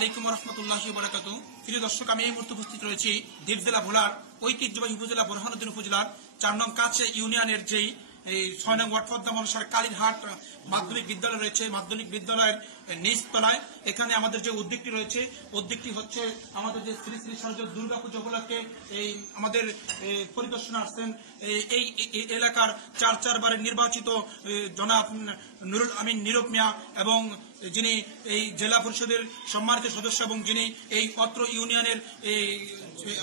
আলাইকুম রহমতুল্লাহি ওয়া বারাকাতুহু। প্রিয় দর্শক, আমি এই মুহূর্তে উপস্থিত রয়েছি দ্বীপ জেলা ভোলার ঐতিহ্যবাহী উপজেলা বোরহানুদ্দিন উপজেলার 4 নং কাছে ইউনিয়নের যেই 6 নং ওয়ার্ড পদ্মা মনসার কালীরহাট মাধ্যমিক বিদ্যালয় রয়েছে, মাধ্যমিক বিদ্যালয়ের নিচ তলায় এখানে আমাদের যে উদ্যোগটি রয়েছে, উদ্যোগটি হচ্ছে আমাদের যে শ্রী শ্রী শারদীয় দুর্গা পুজো উপলক্ষে এই আমাদের পরিদর্শনে আসছেন এই এলাকার 4 বারের নির্বাচিত জনাব নুরুল আমিন নীরব মিয়া এবং যিনি এই জেলা পরিষদের সম্মানিত সদস্য এবং যিনি এই অত্র ইউনিয়নের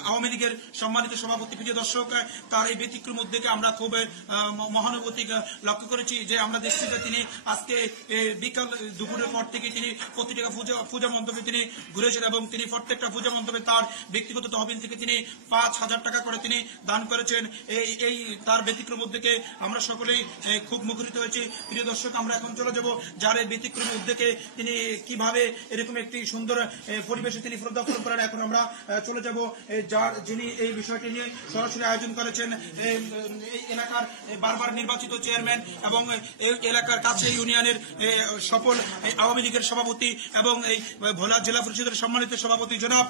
আওয়ামী লীগের সম্মানিত সভাপতি। প্রিয় দর্শক, তার এই ব্যতিক্রম উদ্যোগে আমরা খুব মহানুভূতি লক্ষ্য করেছি যে আমরা দেখছি যে তিনি আজকে বিকাল দুপুরের পর থেকে তিনি প্রতিটা পূজা মণ্ডপে তিনি ঘুরেছেন এবং তিনি প্রত্যেকটা পূজা মণ্ডপে তার ব্যক্তিগত তহবিল থেকে তিনি 5,000 টাকা করে তিনি দান করেছেন। এই তার ব্যতিক্রম উদ্যোগে আমরা সকলেই খুব মুখরিত হয়েছি। প্রিয় দর্শক, আমরা এখন চলে যাব যার এই ব্যতিক্রম উদ্যোগে তিনি কিভাবে এরকম একটি সুন্দর পরিবেশে তিনি প্রদর্শন করেন। এখন আমরা চলে যাব যিনি এই বিষয়টি নিয়ে সরাসরি আয়োজন করেছেন, এই এলাকার বারবার নির্বাচিত চেয়ারম্যান এবং এই এলাকার কাছে ইউনিয়নের সফল আওয়ামী লীগের সভাপতি এবং এই ভোলা জেলা পরিষদের সম্মানিত সভাপতি জনাব,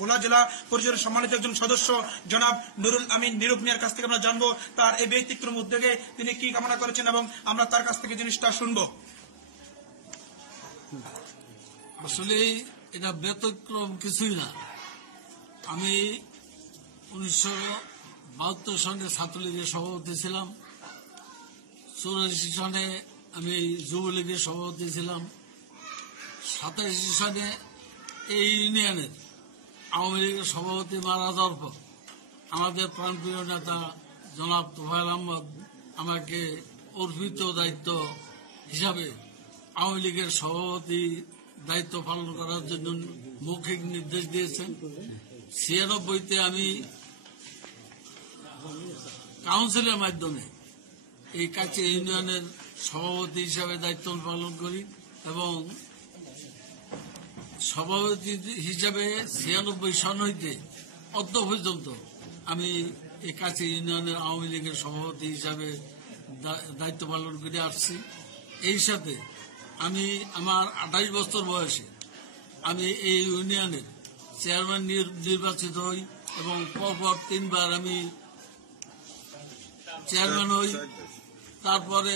ভোলা জেলা পরিষদের সম্মানিত একজন সদস্য জনাব নুরুল আমিন নীরব মিয়ার কাছ থেকে আমরা জানবো তার এই ব্যতিক্রম উদ্যোগে তিনি কি কামনা করেছেন এবং আমরা তার কাছ থেকে জিনিসটা শুনবো। আসলে এটা ব্যতিক্রম কিছুই না। আমি 1972 সনে ছাত্রলীগের সভাপতি ছিলাম, 84 সনে আমি যুবলীগের সভাপতি ছিলাম, 87 সনে এই ইউনিয়নের আওয়ামী লীগের সভাপতি মারা যাওয়ার পর আমাদের প্রাণপ্রিয় নেতা জনাব তোফায়েল আহমদ আমাকে অর্পিত দায়িত্ব হিসাবে আওয়ামী লীগের সভাপতি দায়িত্ব পালন করার জন্য মৌখিক নির্দেশ দিয়েছেন। 96-তে আমি কাউন্সিলের মাধ্যমে এই কাছে ইউনিয়নের সভাপতি হিসাবে দায়িত্ব পালন করি এবং সভাপতি হিসাবে 96 সন হইতে অদ্য পর্যন্ত আমি এই কাছে ইউনিয়নের আওয়ামী লীগের সভাপতি হিসাবে দায়িত্ব পালন করে আসছি। এই সাথে আমি আমার 28 বছর বয়সে আমি এই ইউনিয়নের চেয়ারম্যান নির্বাচিত হই এবং পরপর 3 বার আমি চেয়ারম্যান হই। তারপরে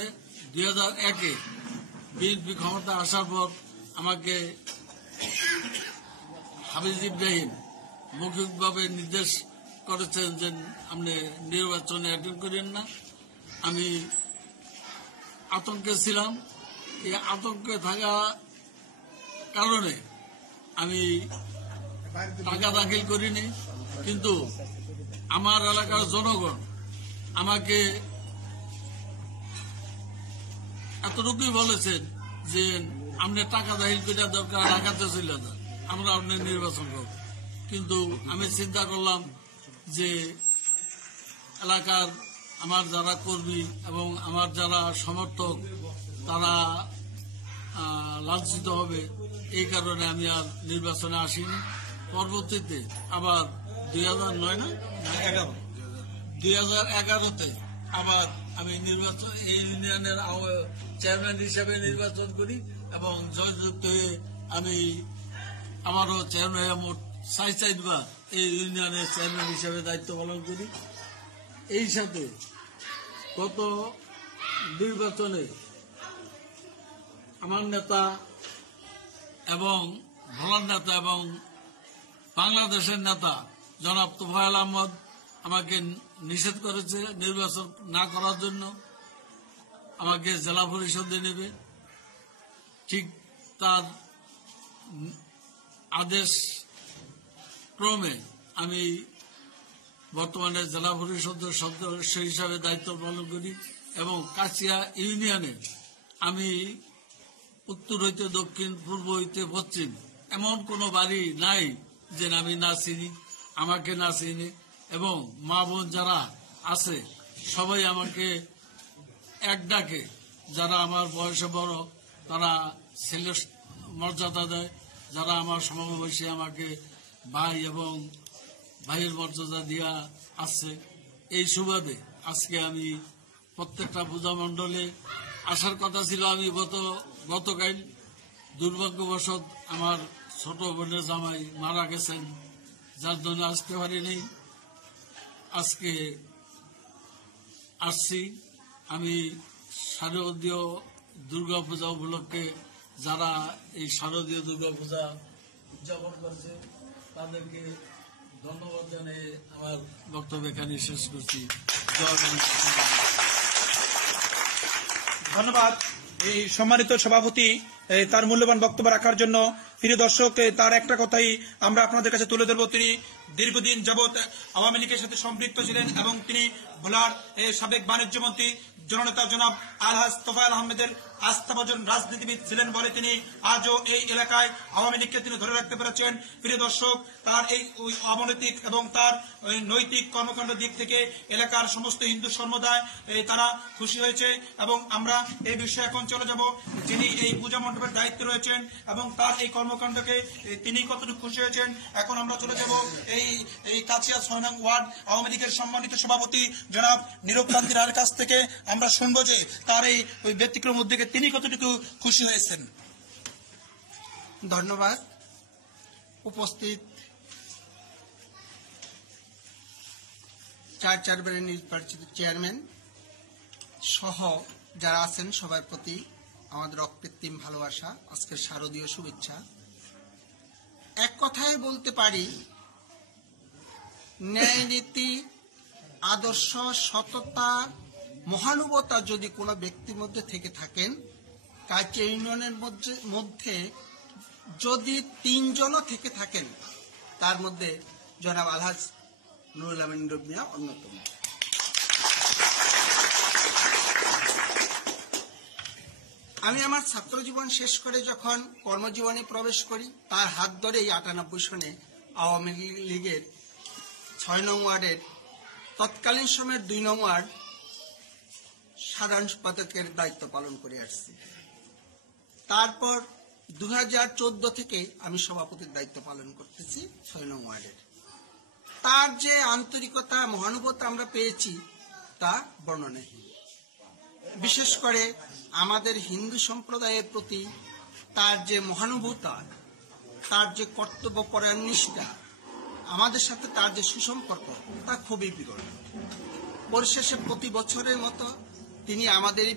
2001-এ বিএনপি ক্ষমতা আসার পর আমাকে হাফিজ ইব্রাহিম মৌখিকভাবে নির্দেশ করেছেন যে আপনি নির্বাচনে অ্যাটেন্ড করেন না। আমি আতঙ্কে ছিলাম। এই আতঙ্কে থাকা কারণে আমি টাকা দাখিল করিনি, কিন্তু আমার এলাকার জনগণ আমাকে এতটুকুই বলেছেন যে আপনি টাকা দাখিল করে দরকার ঢাকাতে ছিল না, আমরা আপনি নির্বাচন করব। কিন্তু আমি চিন্তা করলাম যে এলাকার আমার যারা কর্মী এবং আমার যারা সমর্থক তারা লাঞ্ছিত হবে, এই কারণে আমি আর নির্বাচনে আসিনি। পরবর্তীতে আবার 2011-তে আবার আমি নির্বাচন এই ইউনিয়নের চেয়ারম্যান হিসেবে নির্বাচন করি এবং জয়যুক্ত হয়ে আমি আমারও চেয়ারম্যান মোট 4বার এই ইউনিয়নের চেয়ারম্যান হিসেবে দায়িত্ব পালন করি। এই সাথে গত নির্বাচনে আমার নেতা এবং ভোলার নেতা এবং বাংলাদেশের নেতা জনাব তোফায়েল আহমদ আমাকে নিষেধ করেছে নির্বাচন না করার জন্য, আমাকে জেলা পরিষদে নেবে। ঠিক তার আদেশ ক্রমে আমি বর্তমানে জেলা পরিষদের সদস্য হিসাবে দায়িত্ব পালন করি এবং কাছিয়া ইউনিয়নে আমি উত্তর হইতে দক্ষিণ, পূর্ব হইতে পশ্চিম এমন কোনো বাড়ি নাই যে আমি না চিনি, আমাকে না চিনি এবং মা বোন যারা আছে সবাই আমাকে এক ডাকে। যারা আমার বয়সে বড় তারা ছেলে মর্যাদা দেয়, যারা আমার সমবয়সী আমাকে ভাই এবং ভাইয়ের মর্যাদা দিয়া আসছে। এই সুবাদে আজকে আমি প্রত্যেকটা পূজা মণ্ডলে আসার কথা ছিল। আমি গতকাল দুর্ভাগ্যবশত আমার ছোট বোনের জামাই মারা গেছেন, যার জন্য আসতে পারিনি। আজকে আসছি। আমি শারদীয় দুর্গাপূজা উপলক্ষে যারা এই শারদীয় দুর্গাপূজা উদযাপন করছে তাদেরকে ধন্যবাদ জানিয়ে আমার বক্তব্য এখানে শেষ করছি। জয় বাংলা। ধন্যবাদ এই সম্মানিত সভাপতি তার মূল্যবান বক্তব্য রাখার জন্য। প্রিয় দর্শক, তার একটা কথাই আমরা আপনাদের কাছে তুলে ধরব। তিনি দীর্ঘদিন যাবৎ আওয়ামী লীগের সাথে সম্পৃক্ত ছিলেন এবং তিনি ভোলার সাবেক বাণিজ্য মন্ত্রী জননেতা জনাব আলহাজ তোফায়েল আহমেদের আস্থাভাজন রাজনীতিবিদ ছিলেন বলে তিনি আজও এই এলাকায় আওয়ামী লীগকে তিনি ধরে রাখতে পেরেছেন। প্রিয় দর্শক, তার এই অনৈতিক এবং তার নৈতিক কর্মকাণ্ড দিক থেকে এলাকার সমস্ত হিন্দু সম্প্রদায় তারা খুশি হয়েছে এবং আমরা এই বিষয়ে এখন চলে যাব যিনি এই পূজা মণ্ডপের দায়িত্বে রয়েছেন এবং তার এই কর্মকাণ্ডকে তিনি কতটুকু খুশি হয়েছেন। এখন আমরা চলে যাব এই কাছিয়া ৬ নং ওয়ার্ড আওয়ামী লীগের সম্মানিত সভাপতি জনাব নীরব কান্তি রায়ের কাছ থেকে আমরা শুনবো যে তার এই ব্যতিক্রম উদ্যোগে তিনি কতটুকু খুশি হয়েছেন। ধন্যবাদ। উপস্থিত চারবারের নির্বাচিত চেয়ারম্যান সহ যারা আছেন সবার প্রতি আমাদের অকৃত্রিম ভালোবাসা, আজকের শারদীয় শুভেচ্ছা। এক কথায় বলতে পারি, ন্যায় নীতি, আদর্শ, সততা, মহানুভবতা যদি কোনো ব্যক্তির মধ্যে থেকে থাকেন, কাছিয়া ইউনিয়নের মধ্যে যদি ৩ জনও থেকে থাকেন তার মধ্যে জনাব আলহাজ নুরুল আমিন নীরব মিয়া অন্যতম। আমি আমার ছাত্র জীবন শেষ করে যখন কর্মজীবনে প্রবেশ করি তার হাত ধরেই ৯৮ সনে আওয়ামী লীগের ৬ নং ওয়ার্ডের তৎকালীন সময়ের ২ নং ওয়ার্ড সাধারণ সম্পাদকের দায়িত্ব পালন করে আসছি। তারপর ২০১৪ থেকে আমি সভাপতির দায়িত্ব পালন করতেছি ৬ নং ওয়ার্ডের। তার যে আন্তরিকতা, মহানুভবতা আমরা পেয়েছি তা বর্ণনাহীন। বিশেষ করে আমাদের হিন্দু সম্প্রদায়ের প্রতি তার যে মহানুভবতা, তার যে কর্তব্যপরায়ণ নিষ্ঠা, আমাদের সাথে তার যে সুসম্পর্ক তা খুবই বিরল। পরিশেষে প্রতি বছরের মতো তিনি আমাদের এই